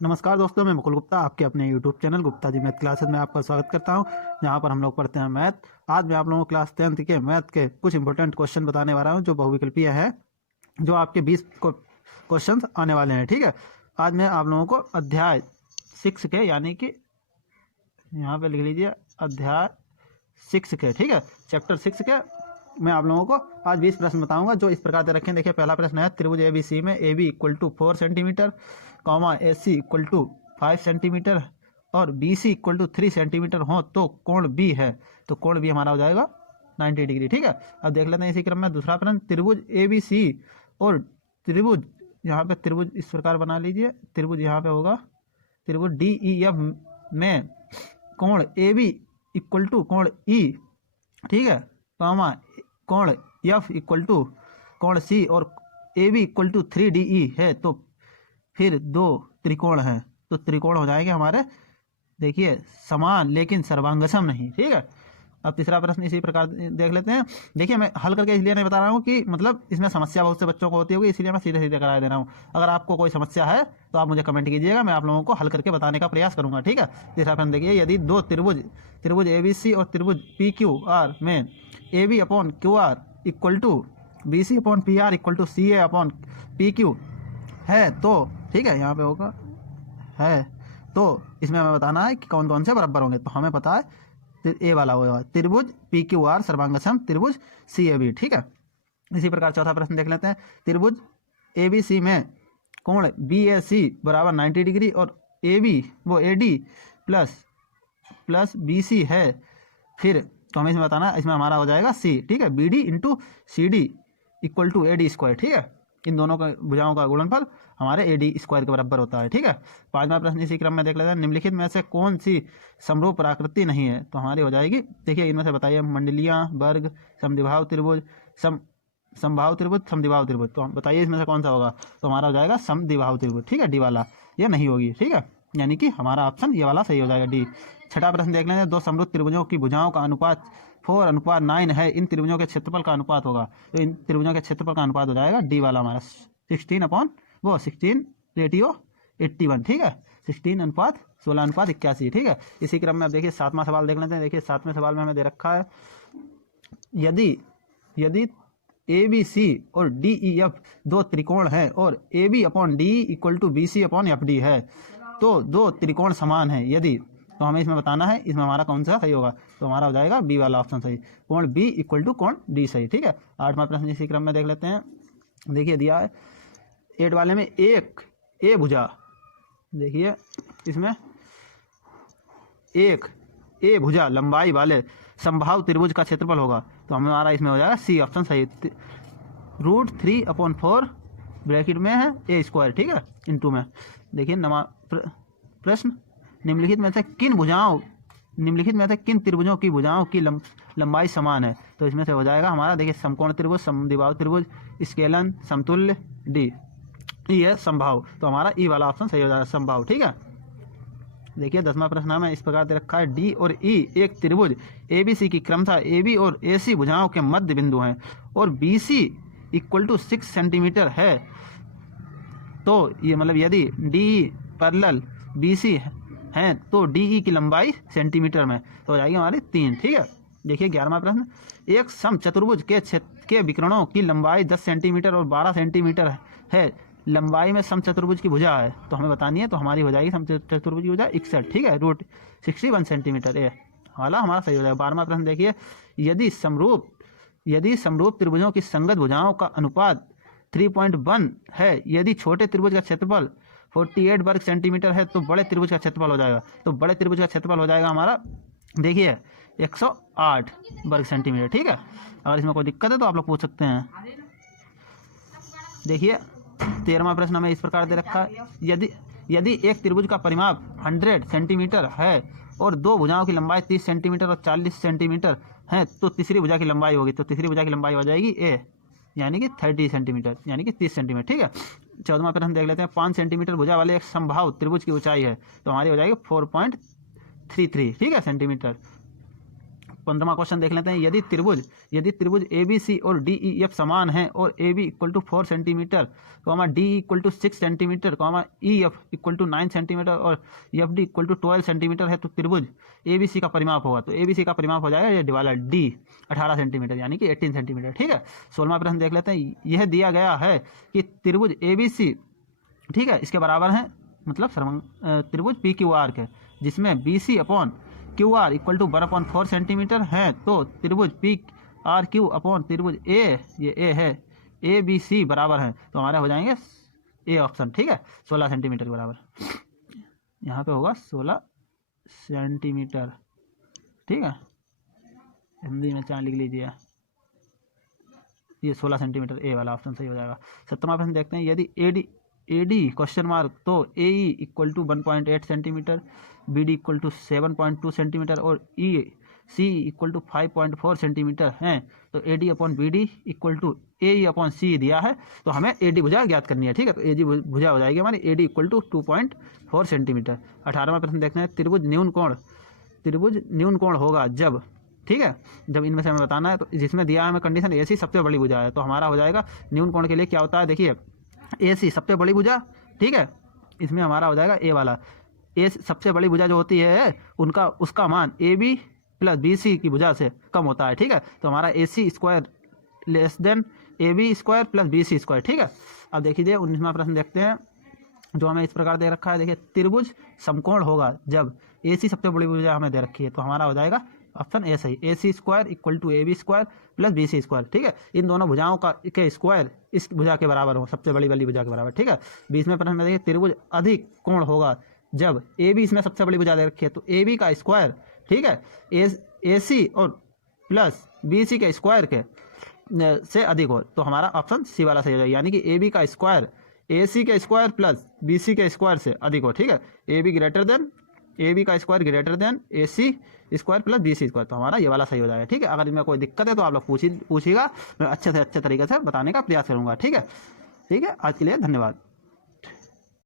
नमस्कार दोस्तों, मैं मुकुल गुप्ता आपके अपने YouTube channel Gupta ji math classes में आपका स्वागत करता हूं, जहां पर हम लोग पढ़ते हैं मैथ। आज मैं आप लोगों को क्लास 10th के मैथ के कुछ इंपॉर्टेंट क्वेश्चन बताने वाला हूं जो बहुविकल्पीय है, जो आपके 20 क्वेश्चन आने वाले हैं। ठीक है, आज मैं आप लोगों को अध्याय 6 के, यानी कि यहाँ पे लिख लीजिए अध्याय 6 के, ठीक है, चैप्टर 6 के मैं आप लोगों को आज 20 प्रश्न बताऊंगा जो इस प्रकार से रखें। देखिए, पहला प्रश्न है, त्रिभुज ABC में AB equal to 4 centimetre, AC equal to 5 centimetre और BC इक्वल टू 3 सेंटीमीटर हो तो कोण B है। तो कोण B हमारा हो जाएगा 90 डिग्री। ठीक है, अब देख लेते हैं इसी क्रम में दूसरा प्रश्न, त्रिभुज ABC और त्रिभुज, यहाँ पे त्रिभुज इस प्रकार बना लीजिए, त्रिभुज यहाँ पे होगा त्रिभुज DEF में कोण AB इक्वल टू कोण E, ठीक है, कोण F इक्वल टू कोण C और AB इक्वल टू 3DE है तो फिर दो त्रिकोण हैं, तो त्रिकोण हो जाएंगे हमारे, देखिए, समान लेकिन सर्वांगसम नहीं। ठीक है, अब तीसरा प्रश्न इसी प्रकार देख लेते हैं। देखिए, मैं हल करके इसलिए नहीं बता रहा हूँ कि मतलब इसमें समस्या बहुत से बच्चों को होती होगी, इसलिए मैं सीधे सीधे करा दे रहा हूँ। अगर आपको कोई समस्या है तो आप मुझे कमेंट कीजिएगा, मैं आप लोगों को हल करके बताने का प्रयास करूंगा। ठीक है, तीसरा प्रश्न देखिए, यदि दो त्रिभुज ABC और त्रिभुज PQR में AB upon QR equal to BC upon PR equal to CA upon PQ है तो, ठीक है, यहाँ पे होगा है तो इसमें हमें बताना है कि कौन कौन से बराबर होंगे। तो हमें पता है ए वाला होगा त्रिभुज PQR सर्वांगसम त्रिभुज CAB। ठीक है, इसी प्रकार चौथा प्रश्न देख लेते हैं, त्रिभुज ABC में कोण BAC बराबर 90 डिग्री और AB वो AD प्लस BC है, फिर तो हमें इसमें बताना है, इसमें हमारा हो जाएगा C। ठीक है, BD into CD equal to AD square. ठीक है, इन दोनों का भुजाओं का गुणनफल हमारे AD स्क्वायर के बराबर होता है। ठीक है, पांचवा प्रश्न इसी क्रम में देख लेते हैं, निम्नलिखित में से कौन सी समरूप आकृति नहीं है। तो हमारी हो जाएगी, देखिए इनमें से बताइए, मंडलियां, वर्ग, समद्विबाहु त्रिभुज, समबाहु त्रिभुज, समद्विबाहु त्रिभुज। तो बताइए इसमें से कौन सा होगा। तो हमारा हो जाएगा समद्विबाहु त्रिभुज। ठीक है, डी वाला ये नहीं होगी। ठीक है, यानी कि हमारा ऑप्शन ये वाला सही हो जाएगा, डी। छठा प्रश्न देख लेते हैं, दो समरूप त्रिभुजों की भुजाओं का अनुपात 4:9 है, इन त्रिभुजों के क्षेत्रफल का अनुपात होगा। तो इन त्रिभुजों के क्षेत्रफल का अनुपात हो जाएगा डी वाला हमारा 16:81। ठीक है, 16:16:81। ठीक है, इसी क्रम में अब देखिए सातवां सवाल देख लेते हैं। देखिए सातवें सवाल में हमें दे रखा है, यदि ABC और DEF दो त्रिकोण है और AB upon DE equal to BC upon FD है तो दो त्रिकोण समान है यदि, तो हमें इसमें बताना है इसमें हमारा कौन सा सही होगा। तो हमारा हो जाएगा बी वाला ऑप्शन सही, कोण B इक्वल टू कोण D सही। ठीक है, आठवां प्रश्न इसी क्रम में देख लेते हैं। देखिए दिया है 8 वाले में एक ए भुजा, देखिए इसमें एक ए भुजा लंबाई वाले समबाहु त्रिभुज का क्षेत्रफल होगा। तो हमारा इसमें हो जाएगा सी ऑप्शन सही, √3/4 ब्रैकेट में है ए स्क्वायर। ठीक है, इंटू में। देखिए प्रश्न, निम्नलिखित में से किन त्रिभुजों की भुजाओं की लंबाई समान है। तो इसमें से हो जाएगा हमारा, देखिए, समकोण त्रिभुज, समद्विबाहु त्रिभुज, स्केलन, समतुल्य, डी। ये है समबाहु, तो हमारा ई वाला ऑप्शन सही हो जाएगा, समबाहु। ठीक है, देखिए 10वां प्रश्न हमें इस प्रकार दे रखा है, डी और ई एक त्रिभुज ABC की क्रमशः AB और AC भुजाओं के मध्य बिंदु हैं और BC इक्वल टू 6 सेंटीमीटर है। तो ये मतलब यदि DE पैरेलल BC हैं तो DE की लंबाई सेंटीमीटर में, तो हो जाएगी हमारी 3। ठीक है, देखिए 11वां प्रश्न, एक समचतुर्भुज के विकर्णों की लंबाई 10 सेंटीमीटर और 12 सेंटीमीटर है, लंबाई में समचतुर्भुज की भुजा है। तो हमें बतानी है, तो हमारी हो जाएगी समचतुर्भुज की भुजा 61। ठीक है, √61 सेंटीमीटर ए वाला हमारा सही हो जाएगा। 12वां प्रश्न देखिए, यदि समरूप त्रिभुजों की संगत भुजाओं का अनुपात 3.1 है, यदि छोटे त्रिभुज का क्षेत्रफल 48 वर्ग सेंटीमीटर है तो बड़े त्रिभुज का क्षेत्रफल हो जाएगा। तो बड़े त्रिभुज का क्षेत्रफल हो जाएगा हमारा, देखिए, 108 वर्ग सेंटीमीटर। ठीक है, अगर इसमें कोई दिक्कत है तो आप लोग पूछ सकते हैं। देखिए 13वां प्रश्न हमें इस प्रकार दे रखा है, यदि एक त्रिभुज का परिमाप 100 सेंटीमीटर है और दो भुजाओं की लंबाई 30 सेंटीमीटर और 40 सेंटीमीटर है तो तीसरी भुजा की लंबाई होगी। तो तीसरी भुजा की लंबाई हो जाएगी ए, यानी कि 30 सेंटीमीटर, यानी कि 30 सेंटीमीटर। ठीक है, 14वां प्रश्न देख लेते हैं, 5 सेंटीमीटर भुजा वाले एक समबाहु त्रिभुज की ऊंचाई है, तो हमारी हो जाएगी 4.33। ठीक है, सेंटीमीटर। 15वां क्वेश्चन देख लेते हैं। यदि त्रिभुज ABC और DEF समान है और AB equal to 4 centimetre, DE equal to 6 centimetre, EF equal to 9 centimetre और FD इक्वल टू 12 सेंटीमीटर है, तो त्रिभुज ABC का परिमाप होगा। तो ABC का परिमाप हो जाएगा ये डिवाइडेड D 18 सेंटीमीटर यानी कि 18 सेंटीमीटर। ठीक है, 16वां प्रश्न देख लेते हैं। यह दिया गया है कि त्रिभुज ABC, ठीक है, इसके बराबर है, मतलब त्रिभुज PQR के, जिसमें BC upon QR equal to 1/4 centimetre है, तो त्रिभुज PRQ अपॉन त्रिभुज A, ये A है, ABC बराबर है, तो हमारे हो जाएंगे A ऑप्शन। ठीक है, 16 सेंटीमीटर के बराबर, यहाँ पे होगा 16 सेंटीमीटर। ठीक है, हिंदी में चाहे लिख लीजिए, ये 16 सेंटीमीटर ए वाला ऑप्शन सही हो जाएगा। 17वां प्रश्न देखते हैं। यदि AD क्वेश्चन मार्क, तो AE equal to 1.8 centimetre, BD equal to 7.2 centimetre और EC इक्वल टू 5.4 सेंटीमीटर हैं, तो AD upon BD equal to AE upon C दिया है, तो हमें AD भुजा ज्ञात करनी है। ठीक है, तो AD भुजा हो जाएगी हमारी AD इक्वल टू 2.4 सेंटीमीटर। 18वां प्रश्न देखते हैं। त्रिभुज न्यून कोण होगा जब, ठीक है, जब इनमें से हमें बताना है, तो जिसमें दिया है हमें कंडीशन AC सबसे बड़ी भुजा है, तो हमारा हो जाएगा न्यून कोण के लिए क्या होता है, देखिए AC सबसे बड़ी भुजा, ठीक है, इसमें हमारा हो जाएगा A वाला। A सबसे बड़ी भुजा जो होती है उसका मान AB प्लस BC की भुजा से कम होता है। ठीक है, तो हमारा AC square less than AB square plus BC square. ठीक है, अब देखिए 19वां प्रश्न देखते हैं, जो हमें इस प्रकार दे रखा है। देखिए, त्रिभुज समकोण होगा जब AC सबसे बड़ी भुजा हमें दे रखी है, तो हमारा हो जाएगा ऑप्शन ए सही, AC square equal to AB square plus BC square. ठीक है, इन दोनों भुजाओं के स्क्वायर इस भुजा के बराबर हो, सबसे बड़ी वाली भुजा के बराबर। ठीक है, 20वें प्रश्न में देखिए, त्रिभुज अधिक कोण होगा जब AB इसमें सबसे बड़ी भुजा दे रखी है, तो AB का स्क्वायर, ठीक है, AC और प्लस BC के स्क्वायर के से अधिक हो, तो हमारा ऑप्शन सी वाला सही हो जाएगा, यानी कि AB का स्क्वायर AC के स्क्वायर प्लस BC के स्क्वायर से अधिक हो। ठीक है, AB का square greater than AC square plus BC square, तो हमारा ये वाला सही हो जाएगा। ठीक है, अगर इनमें कोई दिक्कत है तो आप लोग पूछिएगा, मैं अच्छे से अच्छे तरीके से बताने का प्रयास करूंगा। ठीक है, आज के लिए धन्यवाद।